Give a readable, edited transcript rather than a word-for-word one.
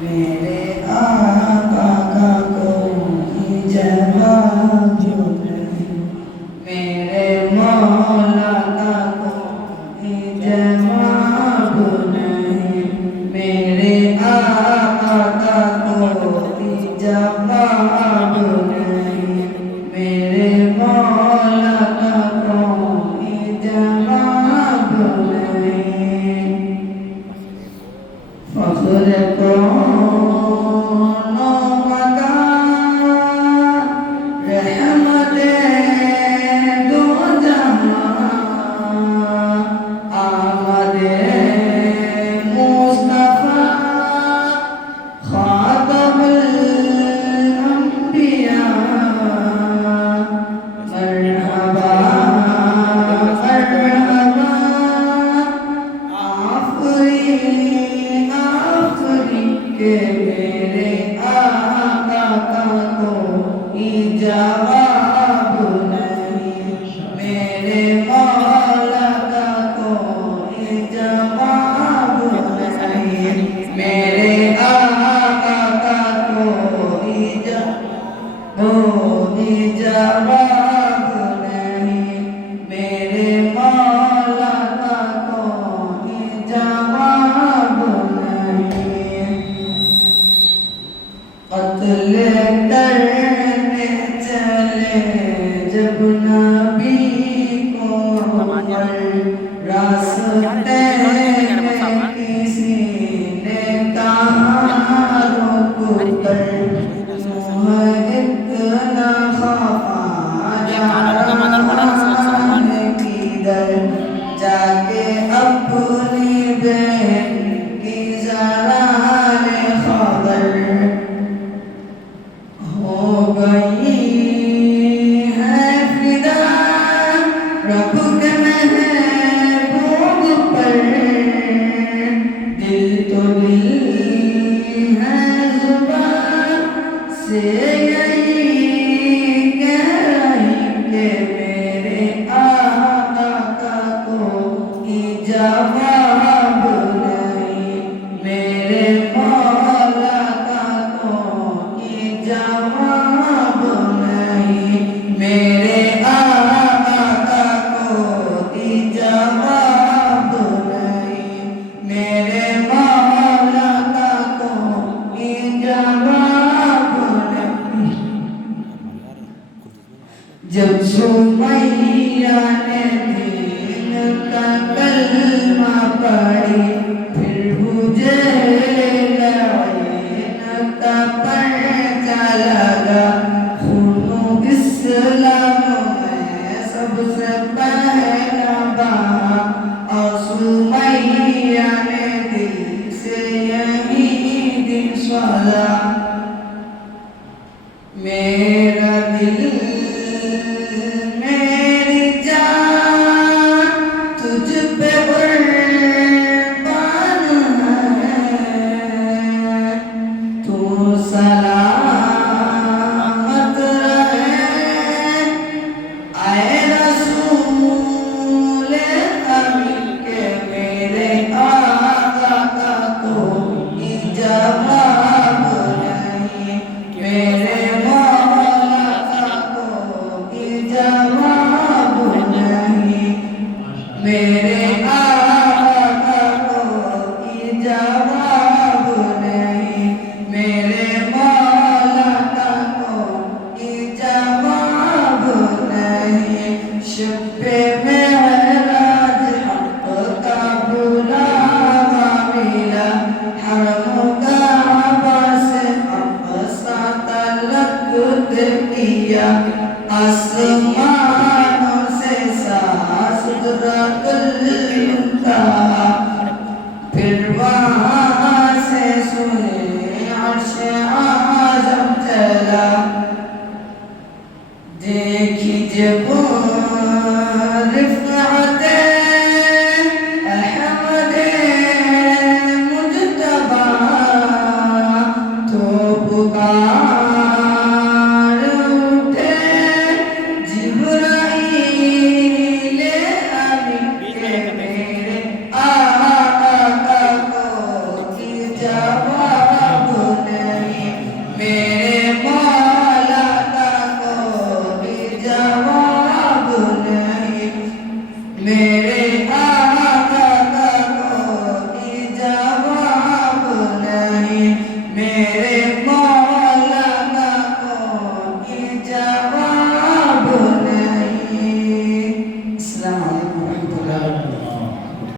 मेरे आका का कोई जवाब नहीं, मेरे मौला का कोई जवाब नहीं, मेरे आका का कोई जवाब नहीं, मेरे मौला का कोई जवाब नहीं। फख्र कौनो मकान रहमते दो जहां आमदे मुस्तफा खातमुल अंबिया मरहबा मरहबा आफरी के मेरे आका का कोई जवाब नहीं, मेरे मौला का कोई जवाब नहीं, मेरे आका का कोई जवाब नहीं, मेरे मौला का कोई जवाब नहीं। क़त्ल करने चले जब नबी को रास्ते में किसी ने कहा रोक कर, इतना खफा जाने किधर जाके अपनी बहन की जरा ने खबर हो गई है फिदा रब के महबूब पर, दिल तो दिल है जुबान से यही कह रही कि मेरे आका का कोई जवाब नहीं, मेरे मौला का कोई जवाब नहीं, मेरे आका का कोई जवाब नहीं, मेरे मौला का कोई जवाब नहीं। जब सुमैया ने दीन का कलमा पढ़ी, फिर मुझे लाइन का पर्चा लगा, खूनो इस्लाम में सबसे पहला बहा, और सुमैया ने दिल से यही दिन सला, मेरा दिल मेरी जान तुझ पे कुर्बान है, तू सलामत रहे आए रसूल अमीन के मेरे आका का कोई जवाब नहीं, मेरे मौला का कोई जवाब नहीं, मेरे आका का कोई जवाब नहीं, मेरे मौला का कोई जवाब नहीं। शब्बे मेराज हक़ का बुलावा मिला, हरम काबा से अक़सा तलक किया, आसमानों से सिदरतुल मुंतहा, फिर वहाँ से सुने अर्श